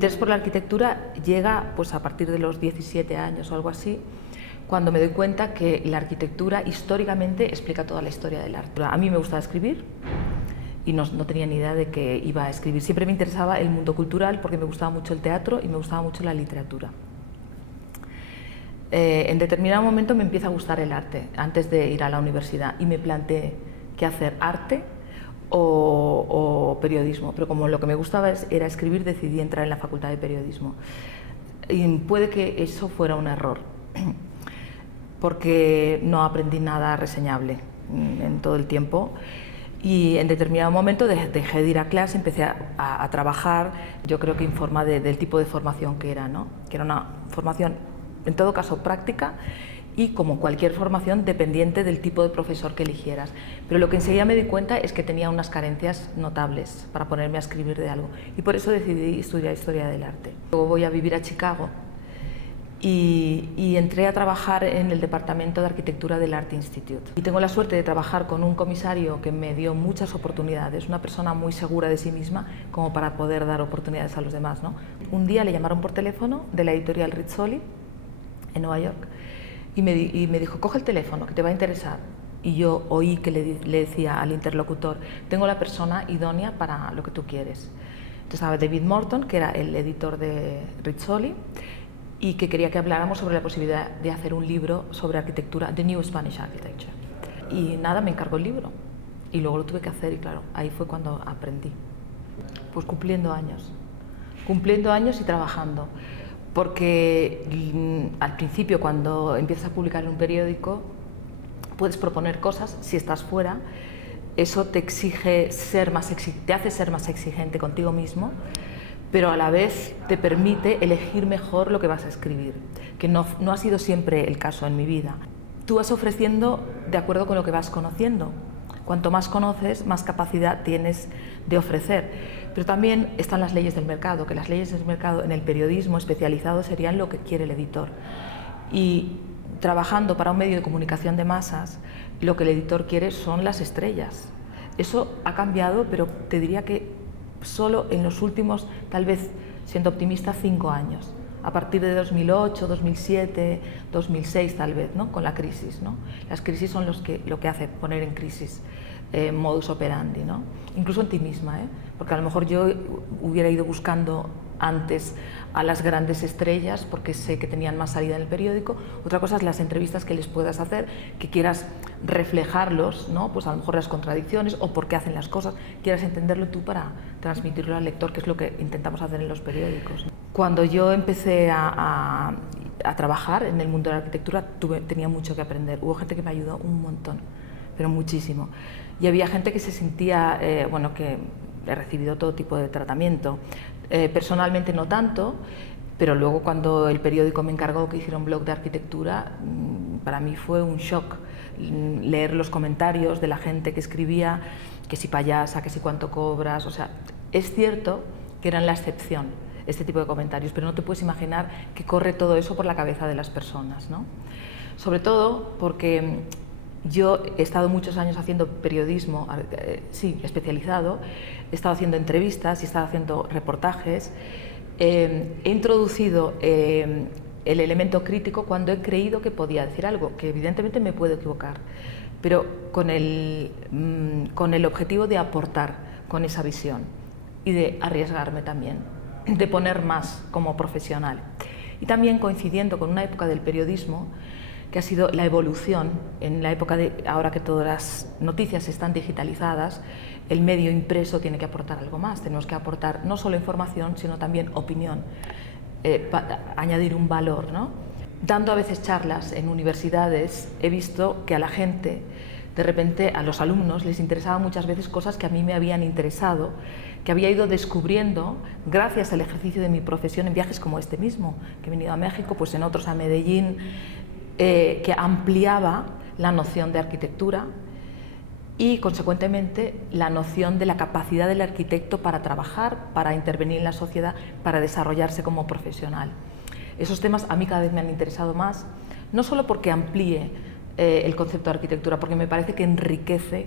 interés por la arquitectura llega pues, a partir de los 17 años o algo así, cuando me doy cuenta que la arquitectura históricamente explica toda la historia del arte. A mí me gustaba escribir y no tenía ni idea de que iba a escribir. Siempre me interesaba el mundo cultural porque me gustaba mucho el teatro y me gustaba mucho la literatura. En determinado momento me empieza a gustar el arte, antes de ir a la universidad, y me planteé qué hacer, arte o periodismo, pero como lo que me gustaba era escribir, decidí entrar en la facultad de periodismo. Y puede que eso fuera un error, porque no aprendí nada reseñable en todo el tiempo. Y en determinado momento dejé de ir a clase, empecé a trabajar, yo creo que en forma del tipo de formación que era, ¿no? Que era una formación, en todo caso, práctica y, como cualquier formación, dependiente del tipo de profesor que eligieras. Pero lo que enseguida me di cuenta es que tenía unas carencias notables para ponerme a escribir de algo, y por eso decidí estudiar Historia del Arte. Luego voy a vivir a Chicago y entré a trabajar en el departamento de arquitectura del Art Institute. Y tengo la suerte de trabajar con un comisario que me dio muchas oportunidades, una persona muy segura de sí misma como para poder dar oportunidades a los demás, ¿no? Un día le llamaron por teléfono de la editorial Rizzoli en Nueva York y me dijo: coge el teléfono, que te va a interesar. Y yo oí que le decía al interlocutor: tengo la persona idónea para lo que tú quieres. Entonces estaba David Morton, que era el editor de Rizzoli, y que quería que habláramos sobre la posibilidad de hacer un libro sobre arquitectura, The New Spanish Architecture. Y nada, me encargó el libro y luego lo tuve que hacer, y claro, ahí fue cuando aprendí. Pues cumpliendo años y trabajando, porque al principio, cuando empiezas a publicar en un periódico, puedes proponer cosas. Si estás fuera, eso te exige te hace ser más exigente contigo mismo, pero a la vez te permite elegir mejor lo que vas a escribir, que no ha sido siempre el caso en mi vida. Tú vas ofreciendo de acuerdo con lo que vas conociendo. Cuanto más conoces, más capacidad tienes de ofrecer. Pero también están las leyes del mercado, que las leyes del mercado en el periodismo especializado serían lo que quiere el editor. Y trabajando para un medio de comunicación de masas, lo que el editor quiere son las estrellas. Eso ha cambiado, pero te diría que solo en los últimos, tal vez siendo optimista, 5 años, a partir de 2008, 2007, 2006 tal vez, ¿no? Con la crisis, ¿no? Las crisis son lo que hace poner en crisis modus operandi, ¿no? Incluso en ti misma, porque a lo mejor yo hubiera ido buscando antes a las grandes estrellas porque sé que tenían más salida en el periódico. Otra cosa es las entrevistas que les puedas hacer, que quieras reflejarlos, ¿no? Pues a lo mejor las contradicciones o por qué hacen las cosas, quieras entenderlo tú para transmitirlo al lector, que es lo que intentamos hacer en los periódicos. Cuando yo empecé a trabajar en el mundo de la arquitectura, tenía mucho que aprender. Hubo gente que me ayudó un montón, pero muchísimo. Y había gente que se sentía, que he recibido todo tipo de tratamiento. Personalmente no tanto, pero luego, cuando el periódico me encargó que hiciera un blog de arquitectura, para mí fue un shock leer los comentarios de la gente que escribía, que si payasa, que si cuánto cobras. O sea, es cierto que eran la excepción este tipo de comentarios, pero no te puedes imaginar que corre todo eso por la cabeza de las personas, ¿no? Sobre todo porque yo he estado muchos años haciendo periodismo, especializado, he estado haciendo entrevistas y he estado haciendo reportajes. He introducido el elemento crítico cuando he creído que podía decir algo, que evidentemente me puedo equivocar, pero con el objetivo de aportar con esa visión y de arriesgarme también, de poner más como profesional. Y también coincidiendo con una época del periodismo que ha sido la evolución, en la época de ahora que todas las noticias están digitalizadas, el medio impreso tiene que aportar algo más. Tenemos que aportar no solo información, sino también opinión, añadir un valor, ¿no? Dando a veces charlas en universidades, he visto que a la gente, de repente, a los alumnos les interesaban muchas veces cosas que a mí me habían interesado, que había ido descubriendo gracias al ejercicio de mi profesión en viajes como este mismo, que he venido a México, pues en otros a Medellín, que ampliaba la noción de arquitectura y, consecuentemente, la noción de la capacidad del arquitecto para trabajar, para intervenir en la sociedad, para desarrollarse como profesional. Esos temas a mí cada vez me han interesado más, no solo porque amplíe el concepto de arquitectura, porque me parece que enriquece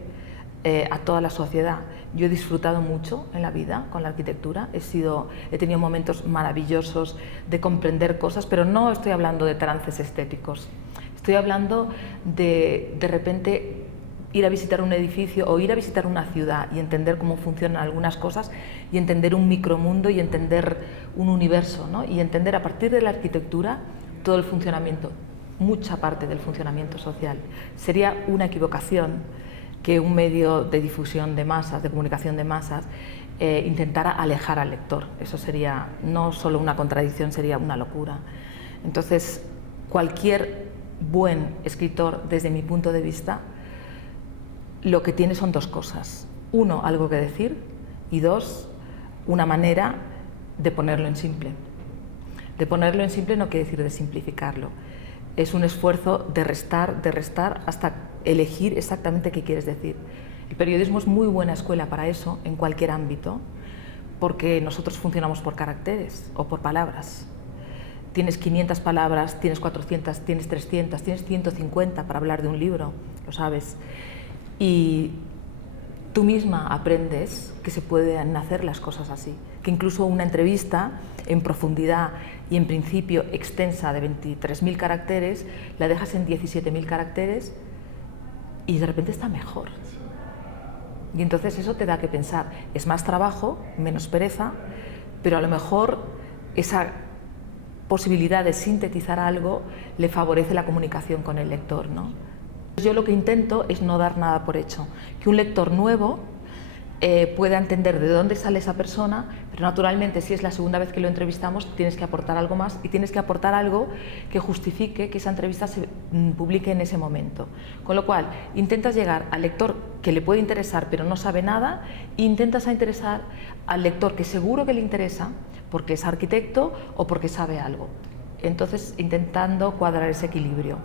a toda la sociedad. Yo he disfrutado mucho en la vida con la arquitectura, he tenido momentos maravillosos de comprender cosas, pero no estoy hablando de trances estéticos, estoy hablando de repente ir a visitar un edificio o ir a visitar una ciudad y entender cómo funcionan algunas cosas y entender un micromundo y entender un universo, ¿no? Y entender a partir de la arquitectura todo el funcionamiento, mucha parte del funcionamiento social. Sería una equivocación que un medio de difusión de masas, de comunicación de masas, intentara alejar al lector. Eso sería no solo una contradicción, sería una locura. Entonces, cualquier buen escritor, desde mi punto de vista, lo que tiene son dos cosas. Uno, algo que decir, y dos, una manera de ponerlo en simple. De ponerlo en simple no quiere decir de simplificarlo. Es un esfuerzo de restar hasta elegir exactamente qué quieres decir. El periodismo es muy buena escuela para eso, en cualquier ámbito, porque nosotros funcionamos por caracteres o por palabras. Tienes 500 palabras, tienes 400, tienes 300, tienes 150 para hablar de un libro, lo sabes. Y tú misma aprendes que se pueden hacer las cosas así, que incluso una entrevista en profundidad y en principio extensa de 23.000 caracteres, la dejas en 17.000 caracteres y de repente está mejor. Y entonces eso te da que pensar, es más trabajo, menos pereza, pero a lo mejor esa posibilidad de sintetizar algo le favorece la comunicación con el lector, ¿no? Yo lo que intento es no dar nada por hecho, que un lector nuevo pueda entender de dónde sale esa persona, pero naturalmente si es la segunda vez que lo entrevistamos tienes que aportar algo más y tienes que aportar algo que justifique que esa entrevista se publique en ese momento. Con lo cual intentas llegar al lector que le puede interesar pero no sabe nada e intentas interesar al lector que seguro que le interesa porque es arquitecto o porque sabe algo. Entonces intentando cuadrar ese equilibrio.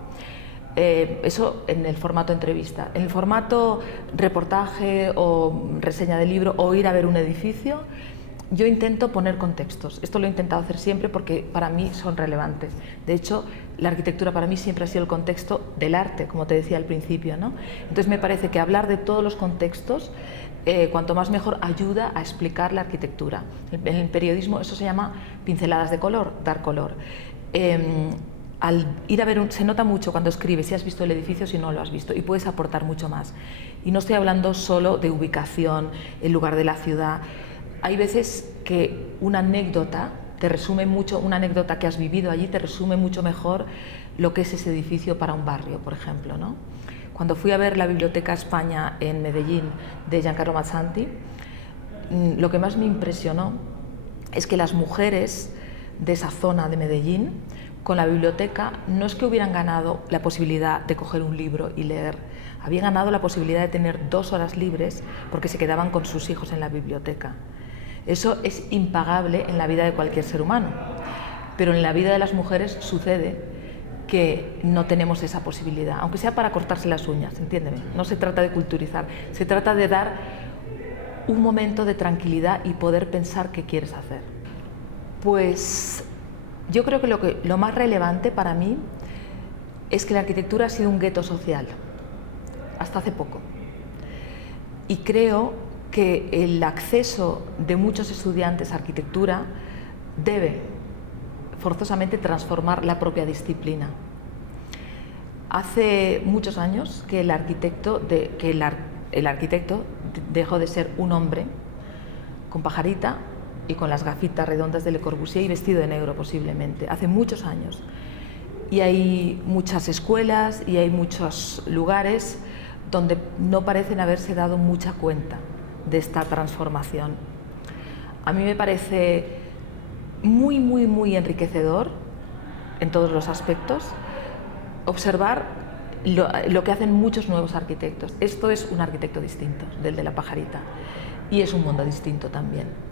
Eso en el formato entrevista. En el formato reportaje o reseña de libro o ir a ver un edificio, yo intento poner contextos. Esto lo he intentado hacer siempre porque para mí son relevantes. De hecho, la arquitectura para mí siempre ha sido el contexto del arte, como te decía al principio, ¿no? Entonces me parece que hablar de todos los contextos, cuanto más mejor, ayuda a explicar la arquitectura. En el periodismo eso se llama pinceladas de color, dar color. Al ir a ver se nota mucho cuando escribes si has visto el edificio, si no lo has visto, y puedes aportar mucho más. Y no estoy hablando solo de ubicación, el lugar de la ciudad. Hay veces que una anécdota te resume mucho, una anécdota que has vivido allí te resume mucho mejor lo que es ese edificio para un barrio, por ejemplo, ¿no? Cuando fui a ver la Biblioteca España en Medellín de Giancarlo Mazzanti, lo que más me impresionó es que las mujeres de esa zona de Medellín, con la biblioteca, no es que hubieran ganado la posibilidad de coger un libro y leer, habían ganado la posibilidad de tener 2 horas libres porque se quedaban con sus hijos en la biblioteca. Eso es impagable en la vida de cualquier ser humano, pero en la vida de las mujeres sucede que no tenemos esa posibilidad, aunque sea para cortarse las uñas, entiéndeme. No se trata de culturizar, se trata de dar un momento de tranquilidad y poder pensar qué quieres hacer. Pues yo creo que lo más relevante para mí es que la arquitectura ha sido un gueto social, hasta hace poco. Y creo que el acceso de muchos estudiantes a arquitectura debe forzosamente transformar la propia disciplina. Hace muchos años que el arquitecto dejó de ser un hombre con pajarita y con las gafitas redondas de Le Corbusier y vestido de negro posiblemente, hace muchos años. Y hay muchas escuelas y hay muchos lugares donde no parecen haberse dado mucha cuenta de esta transformación. A mí me parece muy, muy, muy enriquecedor en todos los aspectos observar lo que hacen muchos nuevos arquitectos. Esto es un arquitecto distinto del de la pajarita y es un mundo distinto también.